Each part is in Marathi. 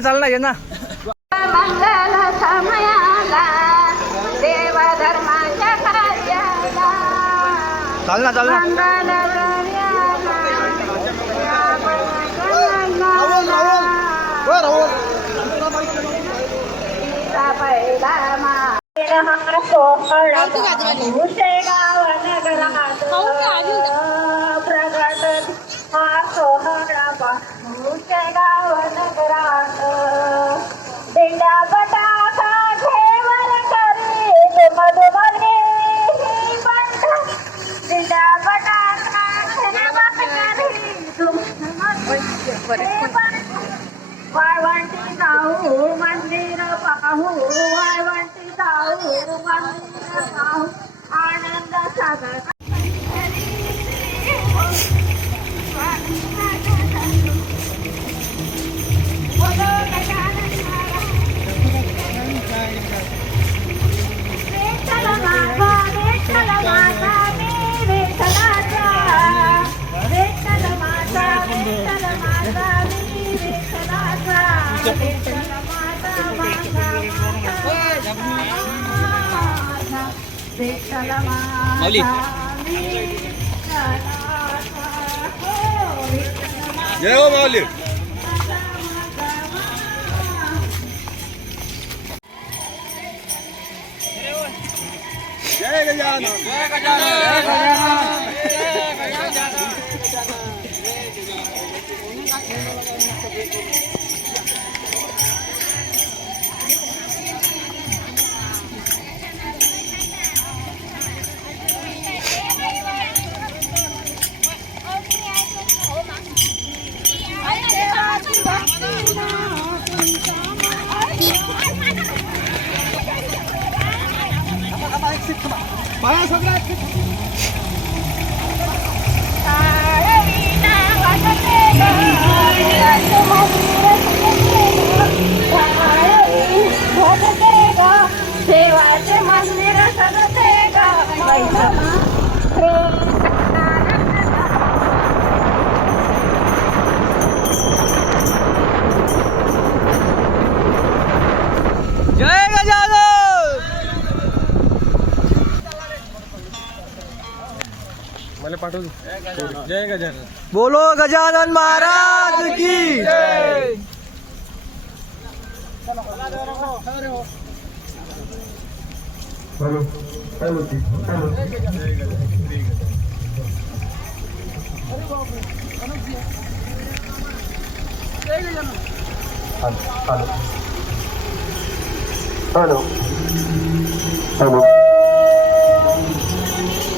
चाल ना ये ना. मंगल समयाला देव धर्माच्या कार्याला चाल ना मंगल दिंड्या बटाटा ठेवर करी मधुमनी दिंड्या बटाटा ठेवर करी वाळवंटी जाऊ मंदिर पाहू वाळवंटी जाऊ मंदिर पाहू आनंद सागर माऊली जय हो माऊली. जय गजानन जय गजानन जय गजानन जय गजानन. देवाचे मंदिर सजते गा जय गजानन. मला पाठवू. जय गजानन. बोलो गजानन महाराज की जय. हॅलो हॅलो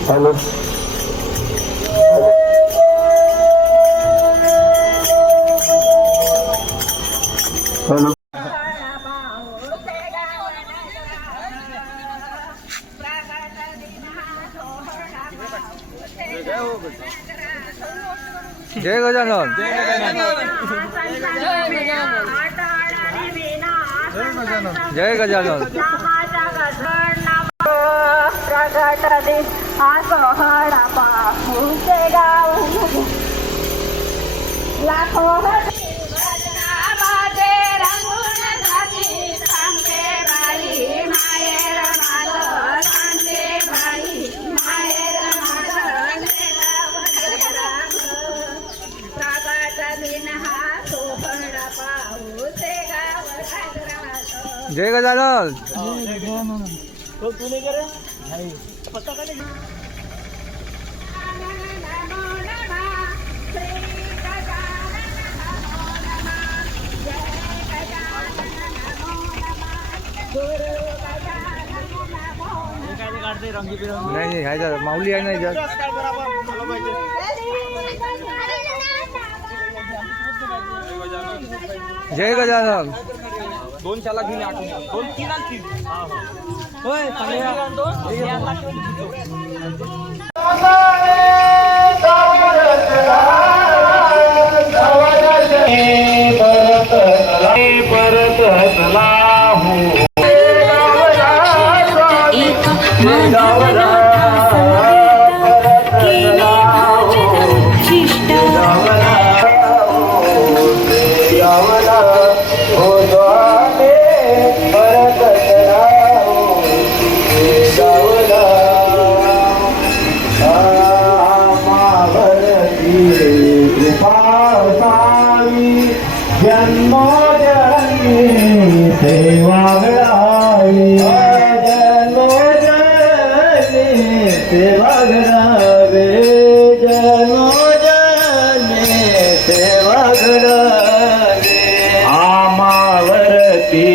हॅलो हॅलो जय गजानन. जय गजानन. प्रगट सोहळा पाहूचे गाव लाखो जय गजानन. नाही ह्याच्या माऊली आहे नाही जय गजानन. दोन शाला घेऊन आठवून दोन तीन आणखी होय परत हसला हो शिष्ट वागडावी जनोजनी ते वागडावे जनोजनी ते वागडावे आमावरती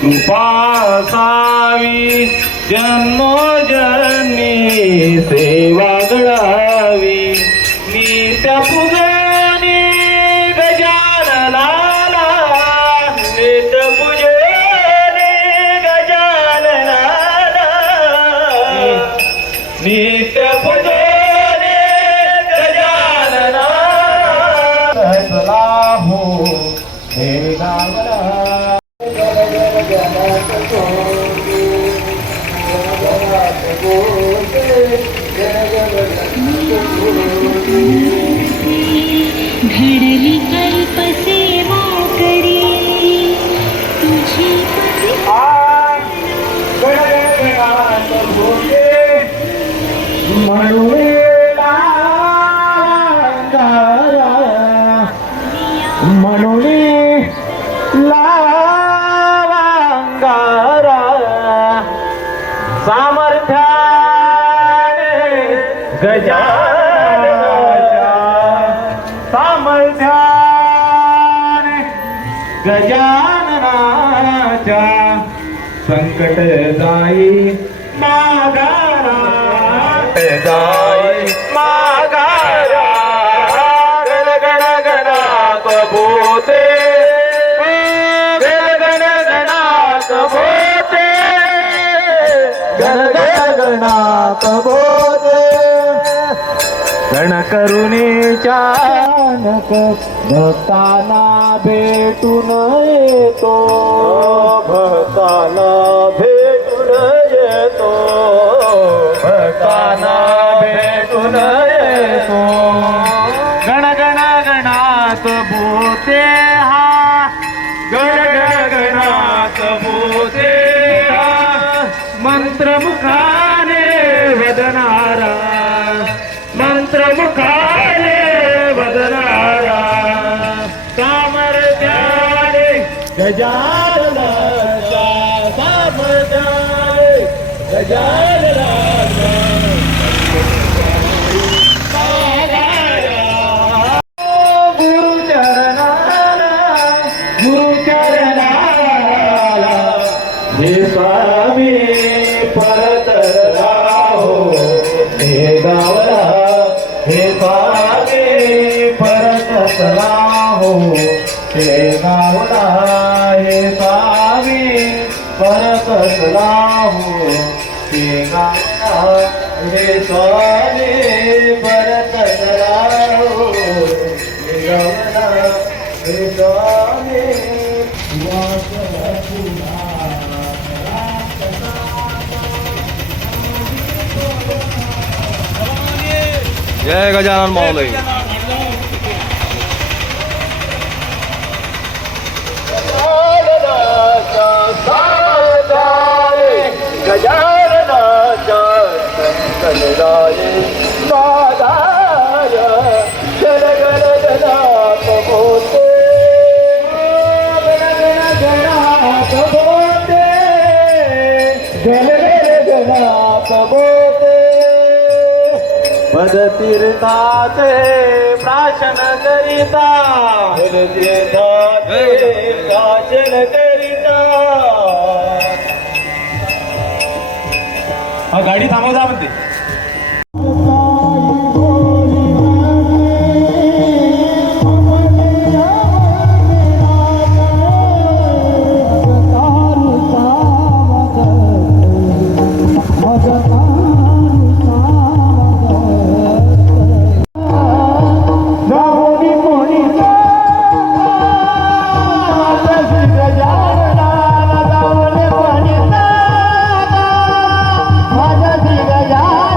कृपा असावी जन्मोजनी सेवा घडावी नित्य पूजनी गजाननाला नित्य पूजनी गजाननाला नित्य पूजनी गजाननाला हो हे गावला घडली कल्प सेवा करी तुझी म्हणून लावांगारा सामर्थ्याने गजाननाच्या सामर्थ्याने गजाननाच्या संकट जाई मागारा जाई मागारा गण गण गणात भूते गण गण गणात भूते गण गण गणात भूते गण करुणेच्या भक्तांना भेटून येतो भक्तांना भेटून येतो भक्तांना भेटून येतो गण गण गणात भूते हा गण गण गणात भूते हा मंत्रमुखाने वदनारा मंत्रमुखाने वदनारा सामर्थ्याने गजाननाच्या सामर्थ्याने गजाननाच्या गुरुचरणाला हे स्वामी परत राहो हे गावला हे स्वामी परत राहो हे गावला हे स्वामी परत राहो हे गावला हे स्वामी परत राहो हे गावला हे स्वामी जय गजानन माऊली गजाननाच्या संकटदाय नादाय जन गण गणात भूते गण गण गणात भूते गण गण गणात भूते पदतीर्थाचे प्राशन करिता पदतीर्थाचे प्राशन करिता हा गाडी थांबव जा म्हणते माझा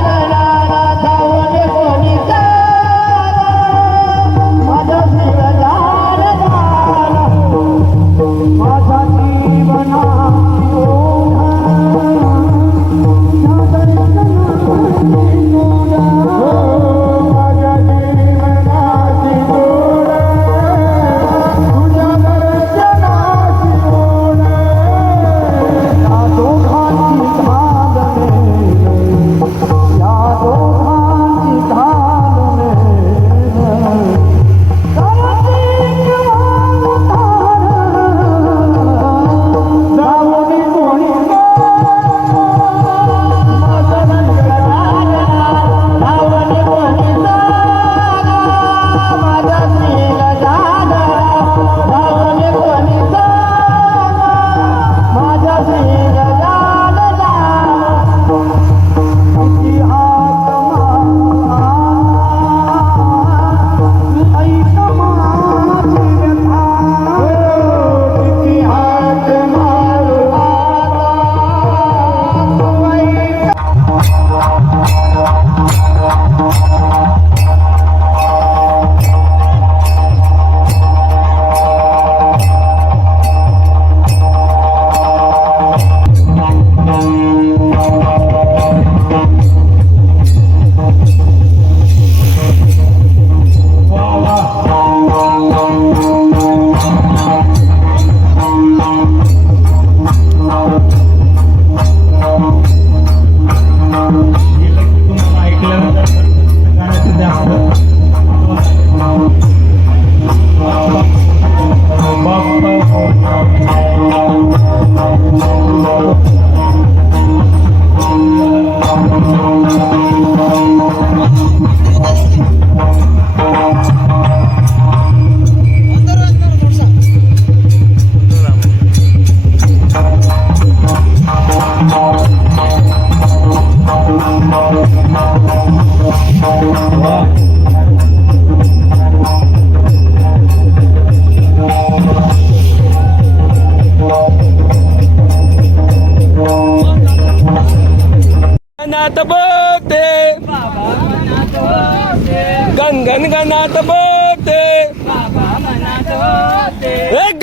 गणात बोते बाबा मनात होते, गणगण गणात बोते बाबा मनात होते,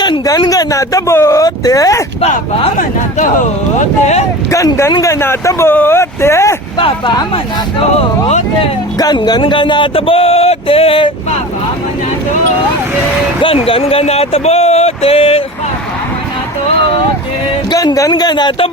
गणगण गणात बोते बाबा मनात होते, गणगण गणात बोते बाबा मनात होते, गणगण गणात बोते बाबा मनात होते, गणगण गणात बोते बाबा मनात होते, गणगण गणात बोते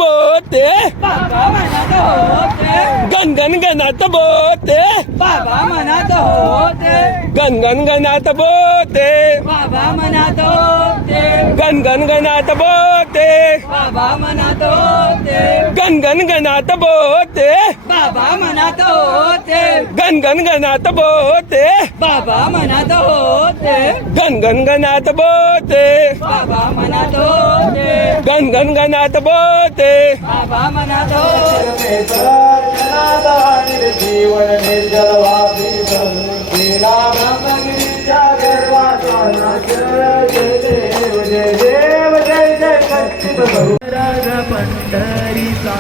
बाबा मनात होते, गणगण गणात बोते बाबा मनात होते, गणगण गणात बोते बाबा मनात होते, गणगण गणात बोते बाबा मनात होते, गणगण गणात बोते बाबा मनात होते, गणगण गणात बोते बाबा मनात होते, गणगण गणात बोते बाबा मनात होते, गणगण गणात बोते बाबा मनात होते. जीवन निर्जल लीला ब्रह्मगिरीच्या गर्भाचा जय देव जय देव जय जय कच्चित राग पंढरीचा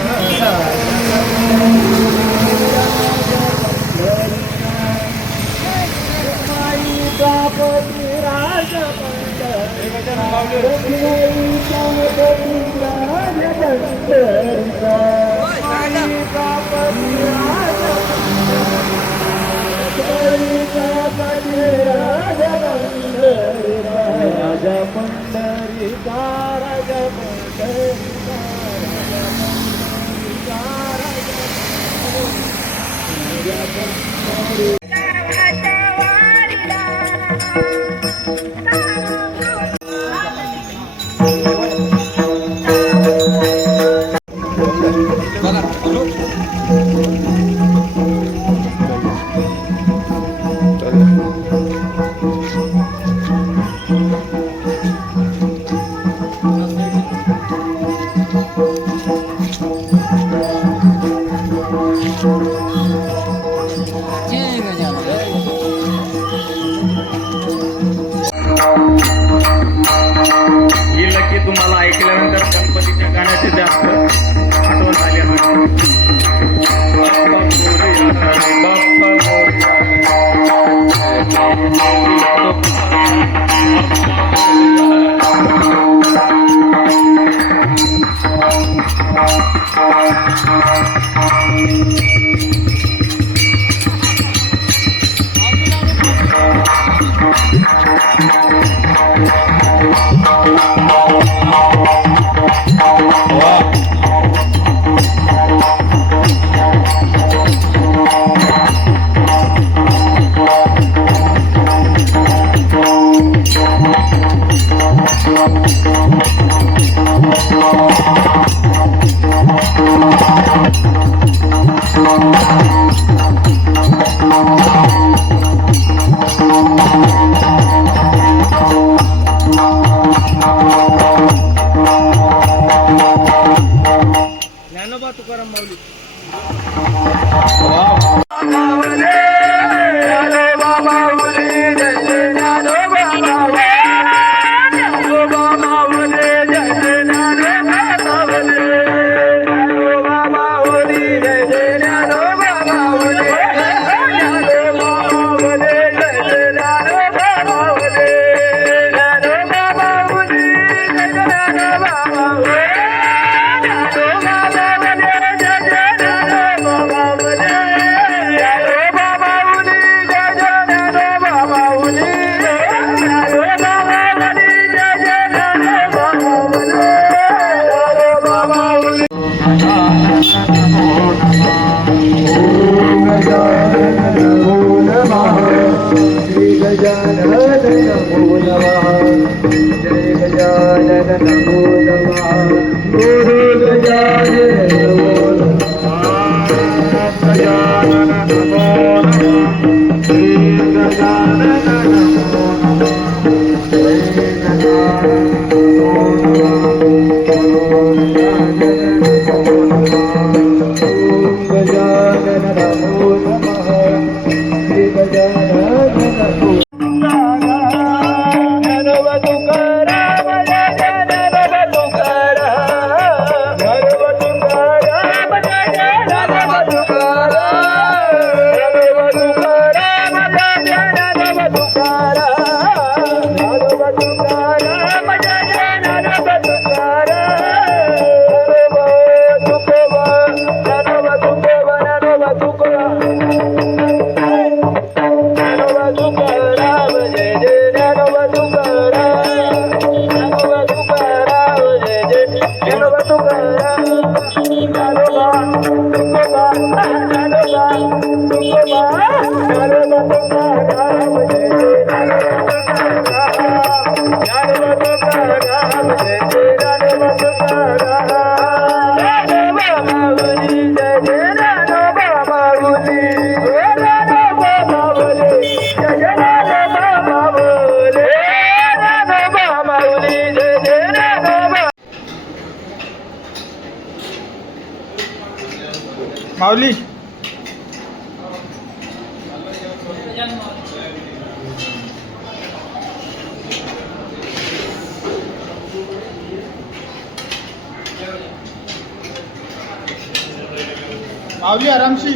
की तुम्हाला ऐकल्यानंतर गणपतीच्या गाण्याचे जास्त आठवण झाली ज्ञानोबा तुकाराम माऊली. तुकाराम माऊली माऊली आरामशी